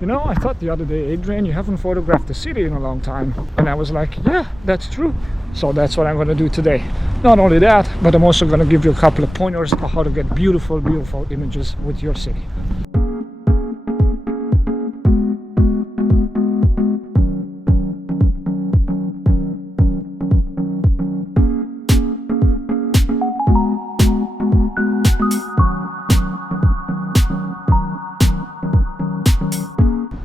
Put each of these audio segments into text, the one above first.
you know, I thought the other day, Adrian, you haven't photographed the city in a long time. And I was like, yeah, that's true. So that's what I'm going to do today. Not only that, but I'm also going to give you a couple of pointers on how to get beautiful, beautiful images with your city.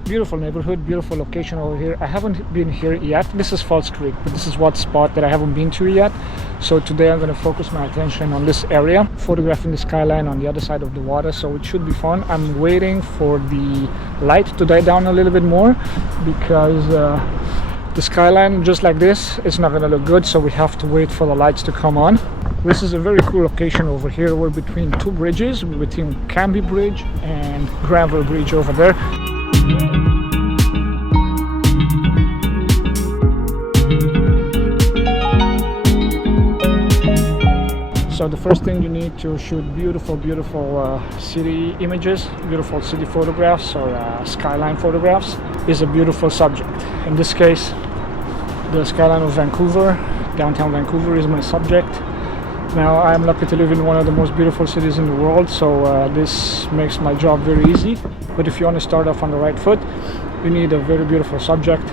Beautiful neighborhood, beautiful location over here. I haven't been here yet. This is Falls Creek, but this is one spot that I haven't been to yet. So today I'm going to focus my attention on this area, photographing the skyline on the other side of the water, so it should be fun. I'm waiting for the light to die down a little bit more because the skyline just like this is not going to look good, so we have to wait for the lights to come on. This is a very cool location over here. We're between two bridges, between Canby Bridge and Granville Bridge over there. So the first thing you need to shoot beautiful city images, beautiful city photographs or skyline photographs is a beautiful subject. In this case, the skyline of Vancouver, downtown Vancouver is my subject. Now I'm lucky to live in one of the most beautiful cities in the world, so this makes my job very easy. But if you want to start off on the right foot, you need a very beautiful subject.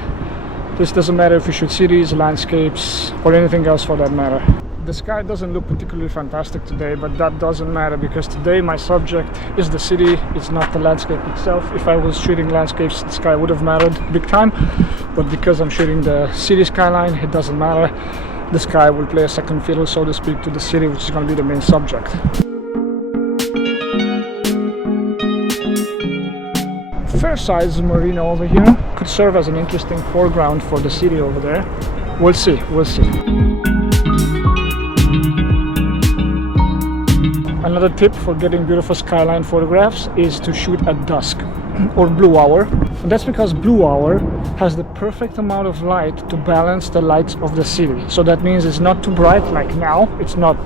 This doesn't matter if you shoot cities, landscapes, or anything else for that matter. The sky doesn't look particularly fantastic today, but that doesn't matter because today my subject is the city, it's not the landscape itself. If I was shooting landscapes, the sky would have mattered big time, but because I'm shooting the city skyline, it doesn't matter. The sky will play a second fiddle, so to speak, to the city, which is going to be the main subject. Fair size marina over here could serve as an interesting foreground for the city over there. We'll see, we'll see. Another tip for getting beautiful skyline photographs is to shoot at dusk or blue hour. And that's because blue hour has the perfect amount of light to balance the lights of the city. So that means it's not too bright like now. It's not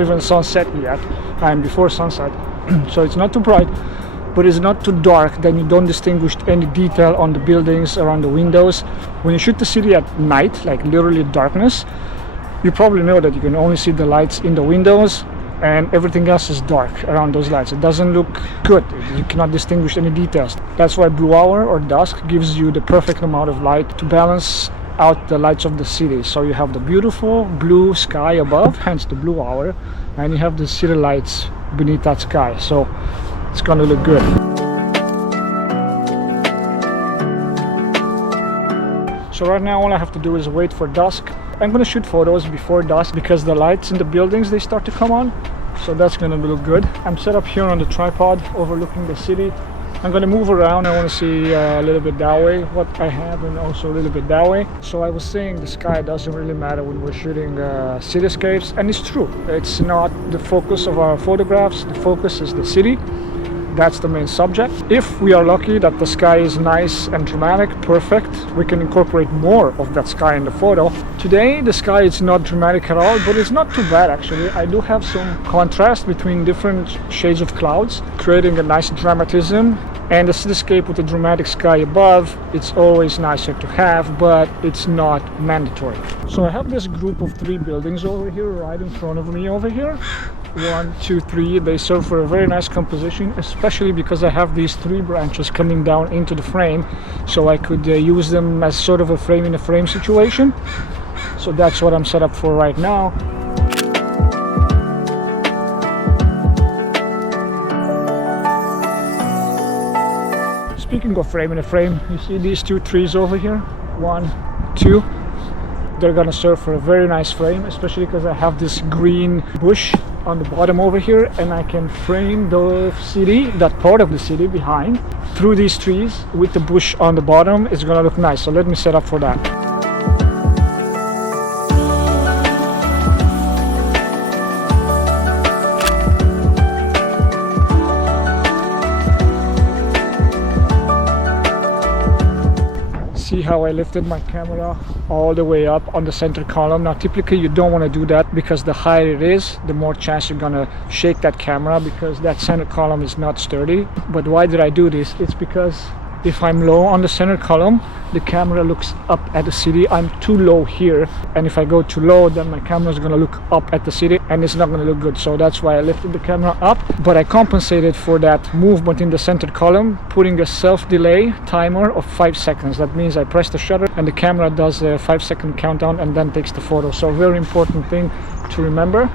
even sunset yet. I'm before sunset. So it's not too bright, but it's not too dark, then you don't distinguish any detail on the buildings, around the windows. When you shoot the city at night, like literally darkness, you probably know that you can only see the lights in the windows and everything else is dark around those lights. It doesn't look good. You cannot distinguish any details. That's why blue hour or dusk gives you the perfect amount of light to balance out the lights of the city. So you have the beautiful blue sky above, hence the blue hour, and you have the city lights beneath that sky. So it's going to look good. So right now all I have to do is wait for dusk. I'm going to shoot photos before dusk because the lights in the buildings, they start to come on. So that's going to look good. I'm set up here on the tripod overlooking the city. I'm going to move around. I want to see a little bit that way what I have and also a little bit that way. So I was saying the sky doesn't really matter when we're shooting cityscapes, and it's true. It's not the focus of our photographs. The focus is the city. That's the main subject. If we are lucky that the sky is nice and dramatic, perfect, we can incorporate more of that sky in the photo. Today the sky is not dramatic at all, but it's not too bad actually. I do have some contrast between different shades of clouds, creating a nice dramatism. And the cityscape with the dramatic sky above, it's always nicer to have, but it's not mandatory. So I have this group of 3 buildings over here, right in front of me over here. 1, 2, 3. They serve for a very nice composition, especially because I have these 3 branches coming down into the frame, so I could use them as sort of a frame in a frame situation. So that's what I'm set up for right now. Speaking of frame in a frame, you see these 2 trees over here? 1, 2. They're gonna serve for a very nice frame, especially because I have this green bush on the bottom over here, and I can frame the city, that part of the city behind, through these trees with the bush on the bottom. It's gonna look nice. So let me set up for that. See how I lifted my camera all the way up on the center column. Now typically you don't want to do that because the higher it is, the more chance you're gonna shake that camera because that center column is not sturdy. But why did I do this? It's because If I'm low on the center column, the camera looks up at the city. I'm too low here, and if I go too low, then my camera is going to look up at the city and it's not going to look good. So that's why I lifted the camera up, but I compensated for that movement in the centered column, putting a self-delay timer of 5 seconds. That means I press the shutter and the camera does a 5-second countdown and then takes the photo. So very important thing to remember,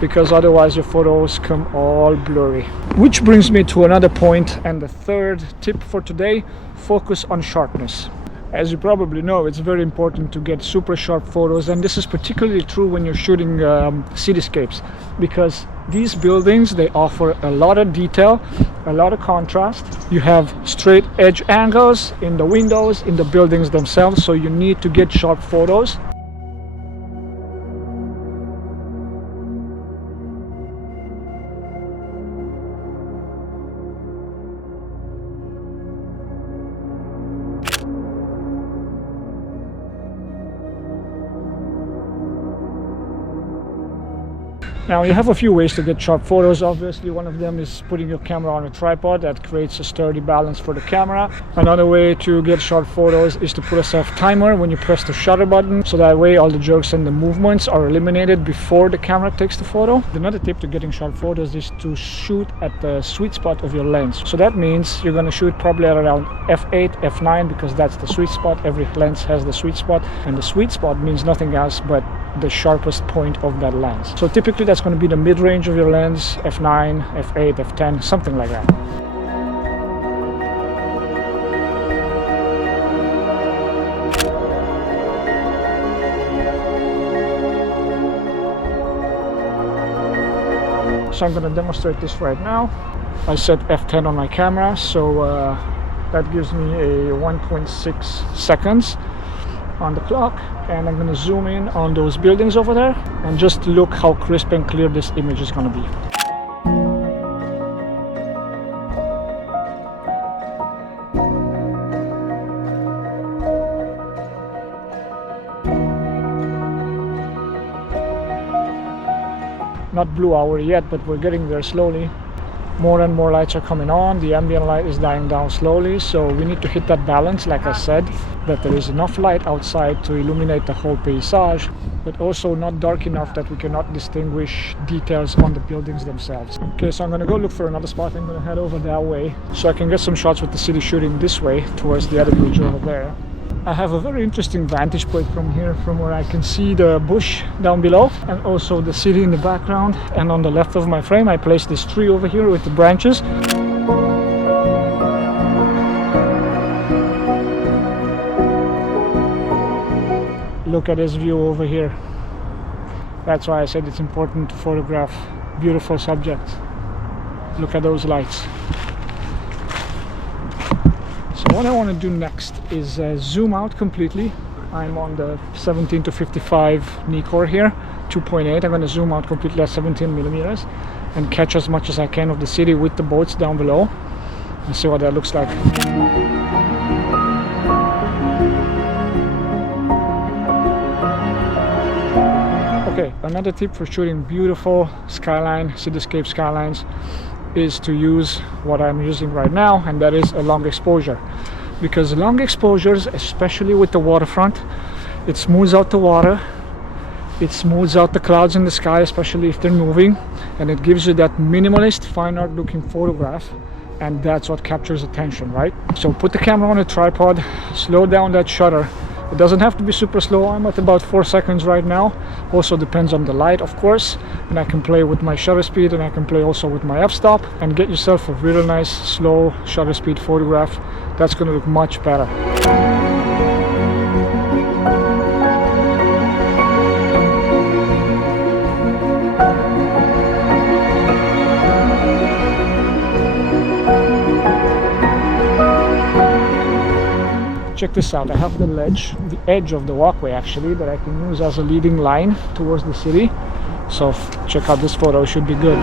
because otherwise your photos come all blurry. Which brings me to another point, and the third tip for today: focus on sharpness. As you probably know, it's very important to get super sharp photos, and this is particularly true when you're shooting cityscapes, because these buildings, they offer a lot of detail, a lot of contrast. You have straight edge angles in the windows, in the buildings themselves, so you need to get sharp photos. Now you have a few ways to get sharp photos. Obviously, one of them is putting your camera on a tripod. That creates a sturdy balance for the camera. Another way to get sharp photos is to put a self timer when you press the shutter button, so that way all the jerks and the movements are eliminated before the camera takes the photo. Another tip to getting sharp photos is to shoot at the sweet spot of your lens. So that means you're going to shoot probably at around f8, f9, because that's the sweet spot. Every lens has the sweet spot, and the sweet spot means nothing else but the sharpest point of that lens. So typically that's going to be the mid-range of your lens, f9, f8, f10, something like that. So I'm going to demonstrate this right now. I set f10 on my camera, so that gives me a 1.6 seconds on the clock, and I'm going to zoom in on those buildings over there and just look how crisp and clear this image is going to be. Not blue hour yet, but we're getting there slowly. More and more lights are coming on, the ambient light is dying down slowly, so we need to hit that balance, like I said, that there is enough light outside to illuminate the whole paysage, but also not dark enough that we cannot distinguish details on the buildings themselves. Okay, so I'm going to go look for another spot. I'm going to head over that way so I can get some shots with the city shooting this way towards the other bridge over there. I have a very interesting vantage point from here, from where I can see the bush down below and also the city in the background. And on the left of my frame I placed this tree over here with the branches. Look at this view over here. That's why I said it's important to photograph beautiful subjects. Look at those lights. So what I want to do next is zoom out completely. I'm on the 17 to 55 Nikkor here, 2.8. I'm going to zoom out completely at 17 millimeters and catch as much as I can of the city with the boats down below and see what that looks like. Okay, another tip for shooting beautiful skyline, cityscape skylines, is to use what I'm using right now, and that is a long exposure. Because long exposures, especially with the waterfront, it smooths out the water, it smooths out the clouds in the sky, especially if they're moving, and it gives you that minimalist, fine art looking photograph, and that's what captures attention, right? So put the camera on a tripod, slow down that shutter. It doesn't have to be super slow. I'm at about 4 seconds right now. Also depends on the light, of course, and I can play with my shutter speed, and I can play also with my f-stop, and get yourself a really nice slow shutter speed photograph. That's going to look much better. Check this out. I have the ledge, the edge of the walkway actually, that I can use as a leading line towards the city. So check out this photo, it should be good.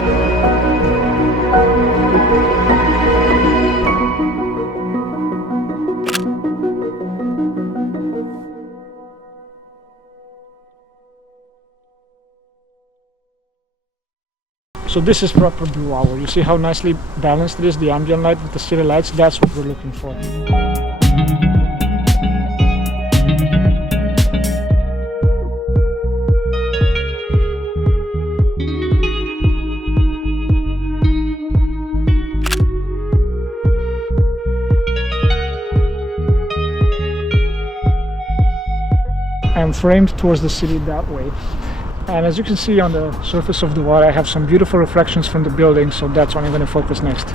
So this is proper blue hour. You see how nicely balanced it is, the ambient light with the city lights? That's what we're looking for. I'm framed towards the city that way, and as you can see on the surface of the water, I have some beautiful reflections from the building, so that's what I'm going to focus next.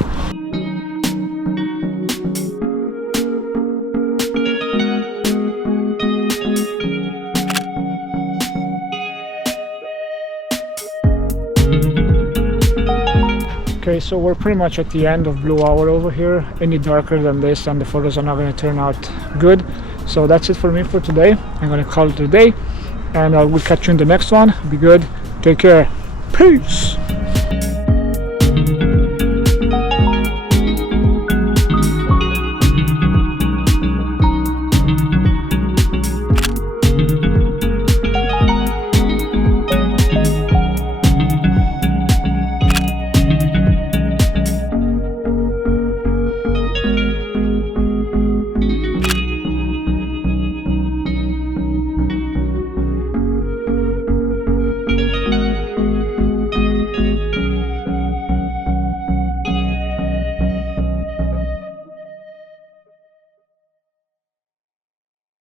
Okay, so we're pretty much at the end of blue hour over here. Any darker than this and the photos are not going to turn out good. So that's it for me for today. I'm going to call it a day, and I will catch you in the next one. Be good. Take care. Peace.